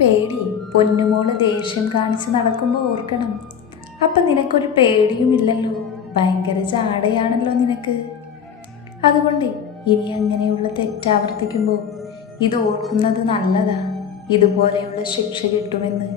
പേടി പൊന്നുമോള് ദേഷ്യം കാണിച്ച് നടക്കുമ്പോൾ ഓർക്കണം. അപ്പം നിനക്കൊരു പേടിയുമില്ലല്ലോ, ഭയങ്കര ജാടയാണല്ലോ നിനക്ക്. അതുകൊണ്ട് ഇനി അങ്ങനെയുള്ള തെറ്റാവർത്തിക്കുമ്പോൾ ഇത് ഓർക്കുന്നത് നല്ലതാ. ഇതുപോലെയുള്ള ശിക്ഷ കിട്ടുമെന്ന്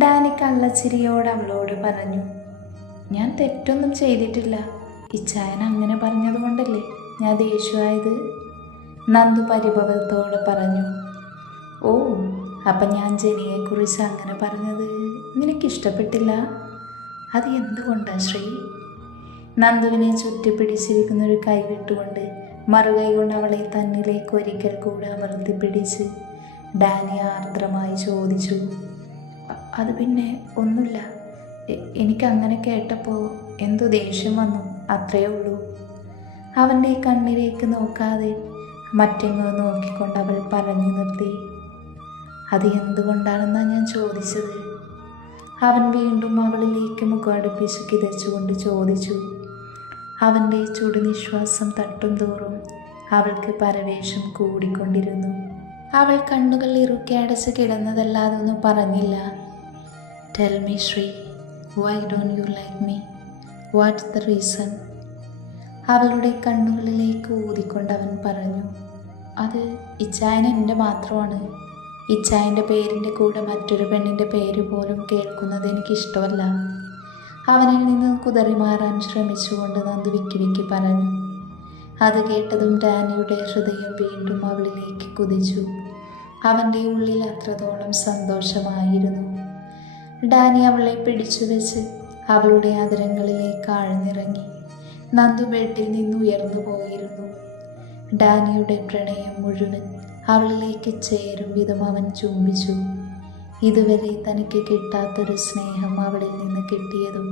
ഡാനി കള്ളച്ചിരിയോട് അവളോട് പറഞ്ഞു. ഞാൻ തെറ്റൊന്നും ചെയ്തിട്ടില്ല. ഇച്ചായൻ അങ്ങനെ പറഞ്ഞതുകൊണ്ടല്ലേ ഞാൻ ദേഷ്യമായത്, നന്ദു പരിഭവത്തോടെ പറഞ്ഞു. ഓ, അപ്പം ഞാൻ ജനിയെക്കുറിച്ച് അങ്ങനെ പറഞ്ഞത് നിനക്കിഷ്ടപ്പെട്ടില്ല? അത് എന്തുകൊണ്ടാ ശ്രീ? നന്ദുവിനെ ചുറ്റിപ്പിടിച്ചിരിക്കുന്ന ഒരു കൈ വിട്ടുകൊണ്ട് മറുകൈ കൊണ്ട് അവളെ തന്നിലേക്ക് ഒരിക്കൽ കൂടെ അമർത്തിപ്പിടിച്ച് ഡാനി ആർദ്രമായി ചോദിച്ചു. അത് പിന്നെ ഒന്നുമില്ല, എനിക്കങ്ങനെ കേട്ടപ്പോൾ എന്തോ ദേഷ്യം വന്നു, അത്രയേ ഉള്ളൂ. അവൻ്റെ കണ്ണിലേക്ക് നോക്കാതെ മറ്റെങ്ങോ നോക്കിക്കൊണ്ട് അവൾ പറഞ്ഞു നിർത്തി. അത് എന്തുകൊണ്ടാണെന്നാണ് ഞാൻ ചോദിച്ചത്. അവൻ വീണ്ടും അവളിലേക്ക് മുഖം അടുപ്പിച്ച് കിതച്ചുകൊണ്ട് ചോദിച്ചു. അവൻ്റെ ചുടുനിശ്വാസം തട്ടും തോറും അവൾക്ക് പരവേശം കൂടിക്കൊണ്ടിരുന്നു. അവൾ കണ്ണുകൾ ഇറുക്കി അടച്ച് കിടന്നതല്ലാതെ ഒന്നും പറഞ്ഞില്ല. Tell me Shri, why don't you like me? What's the reason? അവളുടെ കണ്ണുകളിലേക്ക് ഊതിക്കൊണ്ട് അവൻ പറഞ്ഞു. അത് ഇച്ചായൻ എൻ്റെ മാത്രമാണ്. ഇച്ചായൻ്റെ പേരിൻ്റെ കൂടെ മറ്റൊരു പെണ്ണിൻ്റെ പേര് പോലും കേൾക്കുന്നത് എനിക്കിഷ്ടമല്ല. അവനിൽ നിന്ന് കുതറി മാറാൻ ശ്രമിച്ചുകൊണ്ട് നന്ദു വിക്കി വിക്കി പറഞ്ഞു. അത് കേട്ടതും ഡാനിയുടെ ഹൃദയം വീണ്ടും അവളിലേക്ക് കുതിച്ചു. അവൻ്റെ ഉള്ളിൽ അത്രത്തോളം സന്തോഷമായിരുന്നു. ഡാനി അവളെ പിടിച്ചു വെച്ച് അവളുടെ ആദരങ്ങളിലേക്ക് ആഴ്ന്നിറങ്ങി. നന്ദു ബെഡിൽ നിന്ന് ഉയർന്നു പോയിരുന്നു. ഡാനിയുടെ പ്രണയം മുഴുവൻ അവളിലേക്ക് ചേരും വിധം അവൻ ചുംബിച്ചു. ഇതുവരെ തനിക്ക് കിട്ടാത്തൊരു സ്നേഹം അവളിൽ നിന്ന് കിട്ടിയതും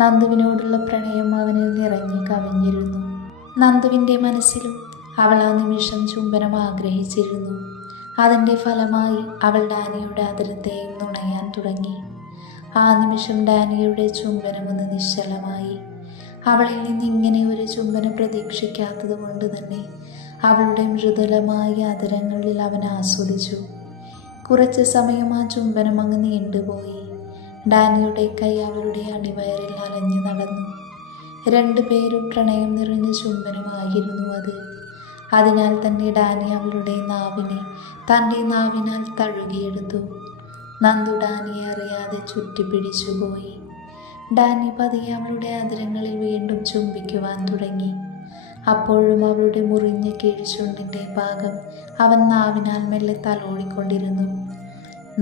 നന്ദുവിനോടുള്ള പ്രണയം അവനിൽ നിറഞ്ഞു കവിഞ്ഞിരുന്നു. നന്ദുവിൻ്റെ മനസ്സിലും അവൾ ആ നിമിഷം ചുംബനം ആഗ്രഹിച്ചിരുന്നു. അതിൻ്റെ ഫലമായി അവൾ ഡാനിയുടെ അതിരത്തെയും നുണയാൻ തുടങ്ങി. ആ നിമിഷം ഡാനിയുടെ ചുംബനമൊന്ന് നിശ്ചലമായി. അവളിൽ നിന്ന് ഇങ്ങനെ ഒരു ചുംബനം പ്രതീക്ഷിക്കാത്തത് കൊണ്ട് തന്നെ അവളുടെ മൃദുലമായ ആദരങ്ങളിൽ അവൻ ആസ്വദിച്ചു. കുറച്ച് സമയം ആ ചുംബനം അങ്ങ് നീണ്ടുപോയി. ഡാനിയുടെ കൈ അവളുടെ അടിവയറിൽ അലഞ്ഞു നടന്നു. രണ്ടുപേരും പ്രണയം നിറഞ്ഞ ചുംബനമായിരുന്നു അത്. അതിനാൽ തന്നെ ഡാനി അവളുടെ നാവിനെ തൻ്റെ നാവിനാൽ തഴുകിയെടുത്തു. നന്ദു ഡാനിയെ അറിയാതെ ചുറ്റിപ്പിടിച്ചുപോയി. ഡാനി പതിയെ അവളുടെ ആദരങ്ങളിൽ വീണ്ടും ചുംബിക്കുവാൻ തുടങ്ങി. അപ്പോഴും അവളുടെ മുറിഞ്ഞ കീഴ്ചുണ്ടിൻ്റെ ഭാഗം അവൻ നാവിനാൽ മെല്ലെ തലോടിക്കൊണ്ടിരുന്നു.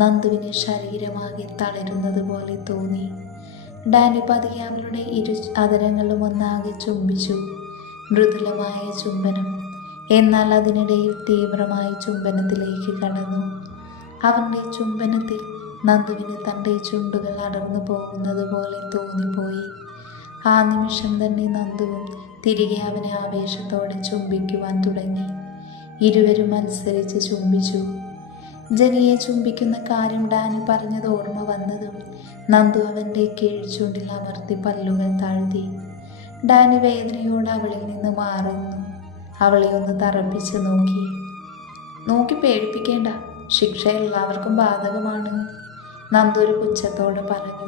നന്ദുവിന് ശരീരമാകെ തളരുന്നത് പോലെ തോന്നി. ഡാനി പതിയെ അവളുടെ ഇരു ആദരങ്ങളും ഒന്നാകെ ചുംബിച്ചു. മൃദുലമായ ചുംബനം, എന്നാൽ അതിനിടയിൽ തീവ്രമായ ചുംബനത്തിലേക്ക് കടന്നു. അവൻ്റെ ചുംബനത്തിൽ നന്ദുവിന് തൻ്റെ ചുണ്ടുകൾ അടർന്നു പോകുന്നത് പോലെ തോന്നിപ്പോയി. ആ നിമിഷം തന്നെ നന്ദുവും തിരികെ അവനെ ആവേശത്തോടെ ചുംബിക്കുവാൻ തുടങ്ങി. ഇരുവരും മത്സരിച്ച് ചുംബിച്ചു. ജനിയെ ചുംബിക്കുന്ന കാര്യം ഡാനി പറഞ്ഞത് ഓർമ്മ വന്നതും നന്ദു അവൻ്റെ കീഴ്ചുണ്ടിൽ അമർത്തി പല്ലുകൾ താഴ്ത്തി. ഡാനി വേദനയോട് അവളിൽ നിന്ന് മാറുന്നു. അവളെ ഒന്ന് തറപ്പിച്ച് നോക്കി പേടിപ്പിക്കേണ്ട, ശിക്ഷ എല്ലാവർക്കും ബാധകമാണ്, നന്ദു ഒരു പുച്ഛത്തോടെ പറഞ്ഞു.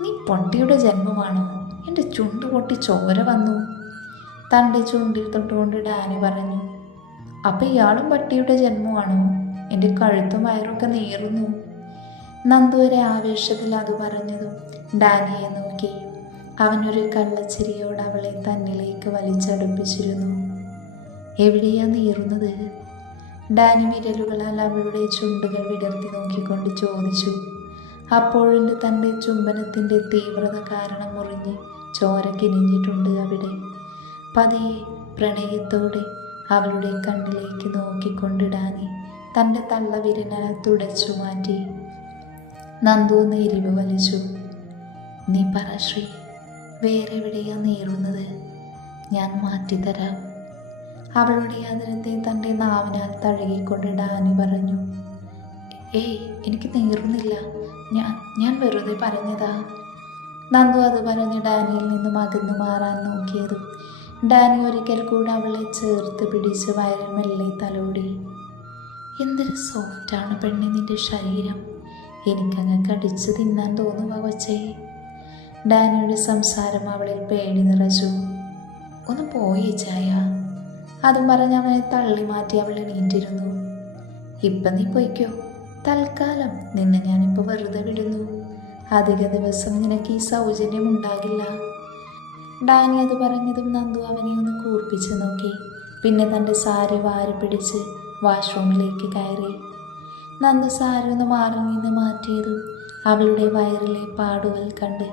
നീ പൊട്ടിയുടെ ജന്മമാണോ? എൻ്റെ ചുണ്ട് പൊട്ടി ചോര വന്നു, തൻ്റെ ചുണ്ടിൽ തൊട്ടുകൊണ്ട് ഡാനി പറഞ്ഞു. അപ്പം ഇയാളും പട്ടിയുടെ ജന്മമാണോ? എൻ്റെ കഴുത്തും വയറൊക്കെ നീറുന്നു. നന്ദു ഒരു ആവേശത്തിൽ അത് പറഞ്ഞതും ഡാനിയെ നോക്കി. അവനൊരു കള്ളച്ചിരിയോട് അവളെ തന്നിലേക്ക് വലിച്ചടുപ്പിച്ചിരുന്നു. എവിടെയാ നീറുന്നത്? ഡാനി വിരലുകളാൽ അവളുടെ ചുണ്ടുകൾ വിടർത്തി നോക്കിക്കൊണ്ട് ചോദിച്ചു. അപ്പോഴുണ്ട് തൻ്റെ ചുംബനത്തിൻ്റെ തീവ്രത കാരണം മുറിഞ്ഞ് ചോര കിനിഞ്ഞിട്ടുണ്ട് അവിടെ. പതിയെ പ്രണയത്തോടെ അവളുടെ കണ്ണിലേക്ക് നോക്കിക്കൊണ്ട് ഡാനി തൻ്റെ തള്ളവിരലാൽ തുടച്ചു മാറ്റി. നന്ദു എരിവ് വലിച്ചു. നീ പറ ശ്രീ, വേറെ എവിടെയാ നീറുന്നത്? ഞാൻ മാറ്റിത്തരാം. അവളുടെ ആദരത്തെ തൻ്റെ നാവിനാൽ തഴുകിക്കൊണ്ട് ഡാനി പറഞ്ഞു. ഏയ്, എനിക്ക് നീറുന്നില്ല, ഞാൻ വെറുതെ പറഞ്ഞതാ. നന്ദു അത് പറഞ്ഞ് ഡാനിയിൽ നിന്നും അകന്നു മാറാൻ നോക്കിയതും ഡാനി ഒരിക്കൽ കൂടെ അവളെ ചേർത്ത് പിടിച്ച് വയറിൽ മെല്ലെ തലോടി. എന്തൊരു സോഫ്റ്റാണ് പെണ്ണെ നിന്റെ ശരീരം, എനിക്കങ്ങ് കടിച്ചു തിന്നാൻ തോന്നുക കൊച്ചേ. ഡാനിയുടെ സംസാരം അവളിൽ പേടി നിറച്ചു. ഒന്ന് പോയി ചായ. അതും പറഞ്ഞ് അവനെ തള്ളി മാറ്റി അവൾ എണീറ്റിരുന്നു. ഇപ്പം നീ പൊയ്ക്കോ, തൽക്കാലം നിന്നെ ഞാനിപ്പോൾ വെറുതെ വിടുന്നു. അധിക ദിവസം നിനക്ക് ഈ സൗജന്യം ഉണ്ടാകില്ല. ഡാനി അത് പറഞ്ഞതും നന്ദു അവനെ ഒന്ന് കൂർപ്പിച്ച് നോക്കി. പിന്നെ തൻ്റെ സാരി വാരി പിടിച്ച് വാഷ്റൂമിലേക്ക് കയറി. നന്ദു സാരി ഒന്ന് മാറി നിന്ന് മാറ്റിയതും അവളുടെ വയറിലെ പാടുകൾ കണ്ട്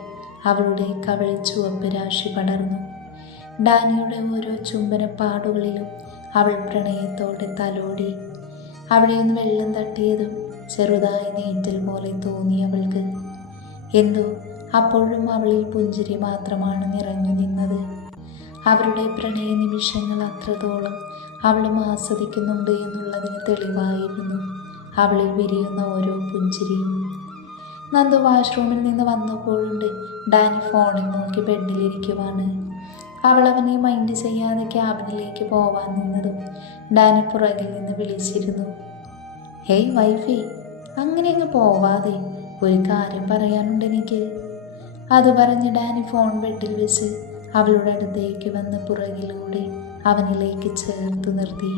അവളുടെ കവിളിൽ ചുവപ്പ് രാശി പടർന്നു. ഡാനിയുടെ ഓരോ ചുംബനപ്പാടുകളിലും അവൾ പ്രണയത്തോടെ തലോടി. അവിടെ ഒന്ന് വെള്ളം തട്ടിയതും ചെറുതായി നീറ്റൽ പോലെ തോന്നി അവൾക്ക്. എന്തോ അപ്പോഴും അവളിൽ പുഞ്ചിരി മാത്രമാണ് നിറഞ്ഞു നിന്നത്. അവരുടെ പ്രണയ നിമിഷങ്ങൾ അത്രത്തോളം അവളും ആസ്വദിക്കുന്നുണ്ട് എന്നുള്ളതിന് തെളിവായിരുന്നു അവളിൽ വിരിയുന്ന ഓരോ പുഞ്ചിരിയും. നന്ദു വാഷ്റൂമിൽ നിന്ന് വന്നപ്പോഴുണ്ട് ഡാനി ഫോണിൽ നോക്കി ബെഡിലിരിക്കുവാണ്. അവൾ അവനെ മൈൻഡ് ചെയ്യാതെ ക്യാബിനിലേക്ക് പോവാൻ നിന്നതും ഡാനി പുറകിൽ നിന്ന് വിളിച്ചിരുന്നു. ഹേയ് വൈഫേ, അങ്ങനെ അങ്ങ് പോവാതെ ഒരു കാര്യം പറയാനുണ്ട് എനിക്ക്. അത് പറഞ്ഞ് ഡാനി ഫോൺ ബെഡിൽ വെച്ച് അവളുടെ അടുത്തേക്ക് വന്ന് പുറകിലൂടെ അവനിലേക്ക് ചേർത്ത് നിർത്തി.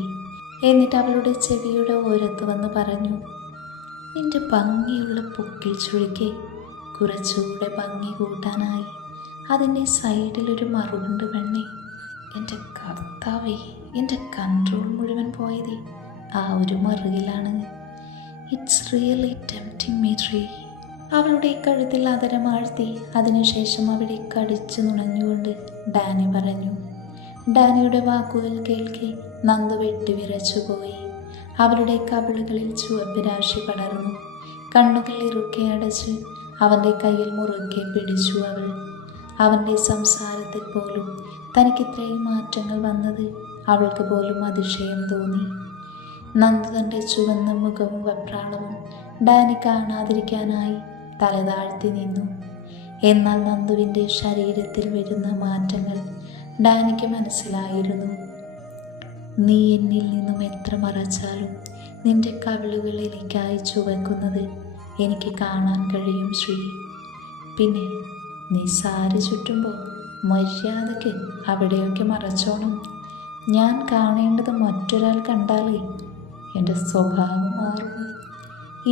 എന്നിട്ട് അവളുടെ ചെവിയുടെ ഓരത്ത് വന്ന് പറഞ്ഞു, നിന്റെ ഭംഗിയുള്ള പൊക്കിൽ ചുരുക്കി കുറച്ചുകൂടെ ഭംഗി കൂട്ടാനായി അതിൻ്റെ സൈഡിലൊരു മറുകുണ്ട് പെണ്ണെ. എൻ്റെ കർത്താവേ, എൻ്റെ കൺട്രോൾ മുഴുവൻ പോയത് ആ ഒരു മറുകിലാണ്. It's really tempting me tree. അവളുടെ കഴുത്തിൽ അതരമാഴ്ത്തി അതിനുശേഷം അവിടെ കടിച്ചു നുണഞ്ഞുകൊണ്ട് ഡാനി പറഞ്ഞു. ഡാനിയുടെ വാക്കുകൾ കേൾക്കെ നന്ദു വെട്ടിവിറച്ചുപോയി. അവരുടെ കവിളുകളിൽ ചുവപ്പ് രാശി പടർന്നു. കണ്ണുകൾ ഇറുക്കെ അടച്ച് അവൻ്റെ കയ്യിൽ മുറുക്കെ പിടിച്ചു അവൾ. അവൻ്റെ സംസാരത്തിൽ പോലും തനിക്കിത്രയും മാറ്റങ്ങൾ വന്നത് അവൾക്ക് പോലും അതിശയം തോന്നി. നന്ദു തൻ്റെ ചുവന്ന മുഖവും വെപ്രാളവും ഡാനി കാണാതിരിക്കാനായി തല താഴ്ത്തി നിന്നു. എന്നാൽ നന്ദുവിൻ്റെ ശരീരത്തിൽ വരുന്ന മാറ്റങ്ങൾ ഡാനിക്ക് മനസ്സിലായിരുന്നു. നീ എന്നിൽ നിന്നും എത്ര മറച്ചാലും നിന്റെ കവിളുകൾ എനിക്കായി ചുവക്കുന്നത് എനിക്ക് കാണാൻ കഴിയും ശ്രീ. പിന്നെ നീ സാരി ചുറ്റുമ്പോൾ മര്യാദയ്ക്ക് അവിടെയൊക്കെ മറച്ചോണം. ഞാൻ കാണേണ്ടത് മറ്റൊരാൾ കണ്ടാലേ എൻ്റെ സ്വഭാവം മാറും.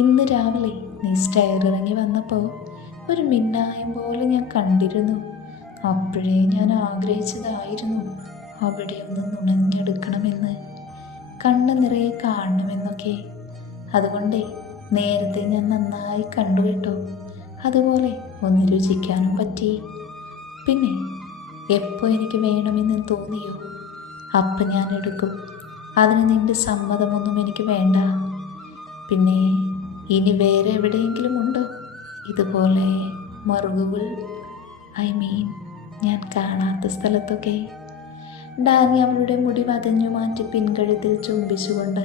ഇന്ന് രാവിലെ നീ സ്റ്റെയർ ഇറങ്ങി വന്നപ്പോൾ ഒരു മിന്നായം പോലെ ഞാൻ കണ്ടിരുന്നു. അപ്പോഴേ ഞാൻ ആഗ്രഹിച്ചതായിരുന്നു അവിടെ ഒന്ന് നുണഞ്ഞെടുക്കണമെന്ന്, കണ്ണ് നിറയെ കാണണമെന്നൊക്കെ. അതുകൊണ്ടേ നേരത്തെ ഞാൻ നന്നായി കണ്ടു കേട്ടോ. അതുപോലെ ഒന്ന് രുചിക്കാനും പറ്റി. പിന്നെ എപ്പോൾ എനിക്ക് വേണമെന്ന് തോന്നിയോ അപ്പം ഞാൻ എടുക്കും. അതിന് നിൻ്റെ സമ്മതമൊന്നും എനിക്ക് വേണ്ട. പിന്നെ ഇനി വേറെ എവിടെയെങ്കിലും ഉണ്ടോ ഇതുപോലെ മറുകുകൾ? ഐ മീൻ ഞാൻ കാണാത്ത സ്ഥലത്തൊക്കെ? ഡാനി അവളുടെ മുടി വകഞ്ഞു മാറ്റി പിൻകഴുത്തിൽ ചുംബിച്ചുകൊണ്ട്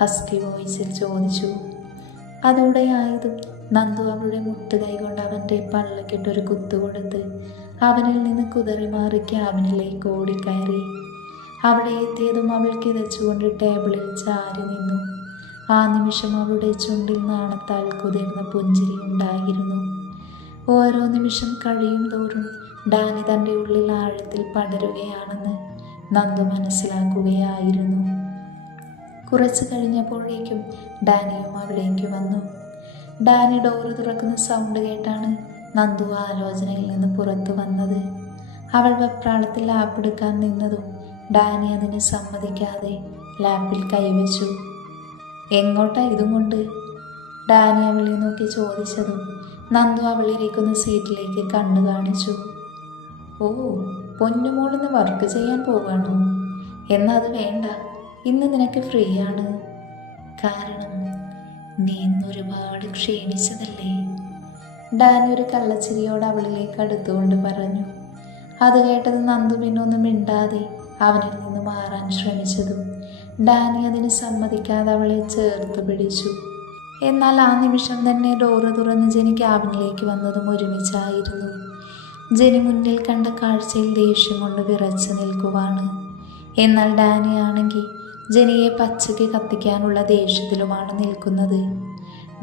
ഹസ്കി വോയിസിൽ ചോദിച്ചു. അതോടെയായതും നന്ദു അവളുടെ മുട്ടുകൈ കൊണ്ട് അവൻ്റെ പള്ളക്കിട്ടൊരു കുത്തുകൊടുത്ത് അവനിൽ നിന്ന് കുതറി മാറി ക്യാബിനിലേക്ക് ഓടിക്കയറി. അവിടെ എത്തിയതും അവൾ കിതച്ചുകൊണ്ട് ടേബിളിൽ ചാരി നിന്നു. ആ നിമിഷം അവളുടെ ചുണ്ടിൽ നാണത്താൽ കുതിർന്ന പുഞ്ചിരി ഉണ്ടായിരുന്നു. ഓരോ നിമിഷം കഴിയും തോറും ഡാനി തൻ്റെ ഉള്ളിൽ ആഴത്തിൽ പടരുകയാണെന്ന് നന്ദു മനസ്സിലാക്കുകയായിരുന്നു. കുറച്ച് കഴിഞ്ഞപ്പോഴേക്കും ഡാനിയും അവിടേക്ക് വന്നു. ഡാനി ഡോറ് തുറക്കുന്ന സൗണ്ട് കേട്ടാണ് നന്ദു ആലോചനയിൽ നിന്ന് പുറത്തു വന്നത്. അവൾ വെപ്രാളത്തിൽ ലാപ്പെടുക്കാൻ നിന്നതും ഡാനി അതിന് സമ്മതിക്കാതെ ലാപ്പിൽ കൈവച്ചു. എങ്ങോട്ടാ ഇതും കൊണ്ട്? ഡാനി അവളെ നോക്കി ചോദിച്ചതും നന്ദു അവളിരിക്കുന്ന സീറ്റിലേക്ക് കണ്ണു കാണിച്ചു. ഓ, പൊന്നുമോളിന്ന് വർക്ക് ചെയ്യാൻ പോവാണോ? എന്നാൽ അത് വേണ്ട, ഇന്ന് നിനക്ക് ഫ്രീ ആണ്. കാരണം നീ ഇന്നൊരുപാട് ക്ഷീണിച്ചതല്ലേ? ഡാനി ഒരു കള്ളച്ചിരിയോട് അവളിലേക്ക് അടുത്തുകൊണ്ട് പറഞ്ഞു. അത് കേട്ടത് നന്ദു പിന്നൊന്നും മിണ്ടാതെ അവനിൽ നിന്ന് മാറാൻ ശ്രമിച്ചതും ഡാനി അതിന് സമ്മതിക്കാതെ അവളെ ചേർത്ത് പിടിച്ചു. എന്നാൽ ആ നിമിഷം തന്നെ ഡോറ് തുറന്ന് ജെനി ക്യാബിനിലേക്ക് വന്നതും ഒരുമിച്ചായിരുന്നു. ജെനി മുന്നിൽ കണ്ട കാഴ്ചയിൽ ദേഷ്യം കൊണ്ട് വിറച്ചു നിൽക്കുവാണ്. എന്നാൽ ഡാനിയാണെങ്കിൽ ജനിയെ പച്ചയ്ക്ക് കത്തിക്കാനുള്ള ദേഷ്യത്തിലുമാണ് നിൽക്കുന്നത്.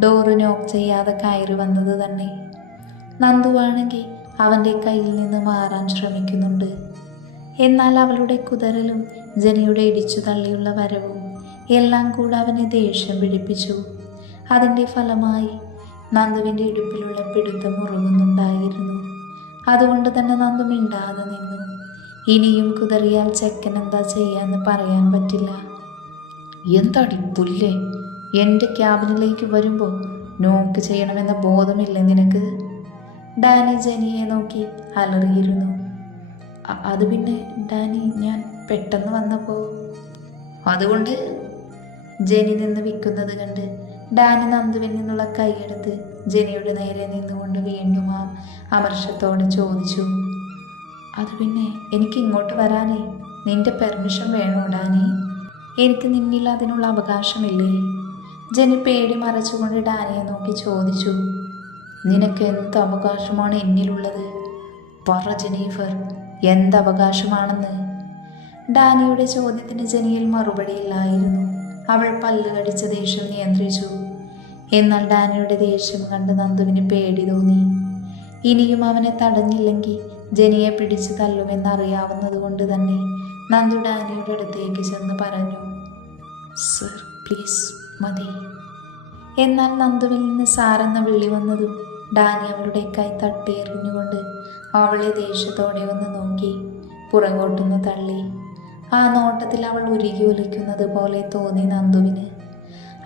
ഡോറ് നോക്ക് ചെയ്യാതെ കയറി വന്നത് തന്നെ. നന്ദുവാണെങ്കിൽ അവൻ്റെ കയ്യിൽ നിന്ന് മാറാൻ ശ്രമിക്കുന്നുണ്ട്. എന്നാൽ അവളുടെ കുതറലും ജനിയുടെ ഇടിച്ചു തള്ളിയുള്ള വരവും എല്ലാം കൂടെ അവനെ ദേഷ്യം പിടിപ്പിച്ചു. അതിൻ്റെ ഫലമായി നന്ദുവിൻ്റെ ഇടുപ്പിലുള്ള പിടുത്തം മുറുകുന്നുണ്ടായിരുന്നു. അതുകൊണ്ട് തന്നെ നന്ദു മിണ്ടാതെ നിന്നു. ഇനിയും കുതറിയാൽ ചെക്കൻ എന്താ ചെയ്യാന്ന് പറയാൻ പറ്റില്ല. എന്താടി പുല്ലേ, എൻ്റെ ക്യാബിനിലേക്ക് വരുമ്പോൾ നോക്ക് ചെയ്യണമെന്ന ബോധമില്ലേ നിനക്ക്? ഡാനി ജനിയെ നോക്കി അലറിയിരുന്നു. അത് പിന്നെ ഡാനി, ഞാൻ പെട്ടെന്ന് വന്നപ്പോൾ. അതുകൊണ്ട് ജനി നിന്ന് വിൽക്കുന്നത് കണ്ട് ഡാനി നന്ദുവിൽ നിന്നുള്ള കൈയെടുത്ത് ജനിയുടെ നേരെ നിന്നുകൊണ്ട് വീണ്ടും ആ അമർഷത്തോടെ ചോദിച്ചു. അത് പിന്നെ എനിക്ക് ഇങ്ങോട്ട് വരാനേ നിന്റെ പെർമിഷൻ വേണോ ഡാനി? എനിക്ക് നിന്നിൽ അതിനുള്ള അവകാശമില്ലേ? ജനി പേടി മറച്ചുകൊണ്ട് ഡാനിയെ നോക്കി ചോദിച്ചു. നിനക്ക് എന്ത് അവകാശമാണ് എന്നിലുള്ളത്? പറ ജെനീഫർ, എന്തവകാശമാണെന്ന്? ഡാനിയുടെ ചോദ്യത്തിന് ജനിയിൽ മറുപടിയില്ലായിരുന്നു. അവൾ പല്ല് കടിച്ച ദേഷ്യം നിയന്ത്രിച്ചു. എന്നാൽ ഡാനിയുടെ ദേഷ്യം കണ്ട് നന്ദുവിന് പേടി തോന്നി. ഇനിയും അവനെ തടഞ്ഞില്ലെങ്കിൽ ജനിയെ പിടിച്ചു തല്ലുമെന്നറിയാവുന്നത് കൊണ്ട് തന്നെ നന്ദു ഡാനിയുടെ അടുത്തേക്ക് ചെന്ന് പറഞ്ഞു, സർ പ്ലീസ് മതി. എന്നാൽ നന്ദുവിൽ നിന്ന് സാറെന്ന വിളി വന്നതും ഡാനി അവളുടെ കൈ തട്ടിയെറിഞ്ഞുകൊണ്ട് അവളെ ദേഷ്യത്തോടെ ഒന്ന് നോക്കി പുറകോട്ടൊന്ന് തള്ളി. ആ നോട്ടത്തിൽ അവൾ ഉരുകി ഒലിക്കുന്നത് പോലെ തോന്നി നന്ദുവിന്.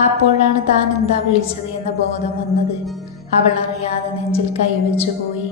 അപ്പോഴാണ് താൻ എന്താ വിളിച്ചത് എന്ന ബോധം വന്നത്. അവൾ അറിയാതെ നെഞ്ചിൽ കൈവച്ചു പോയി.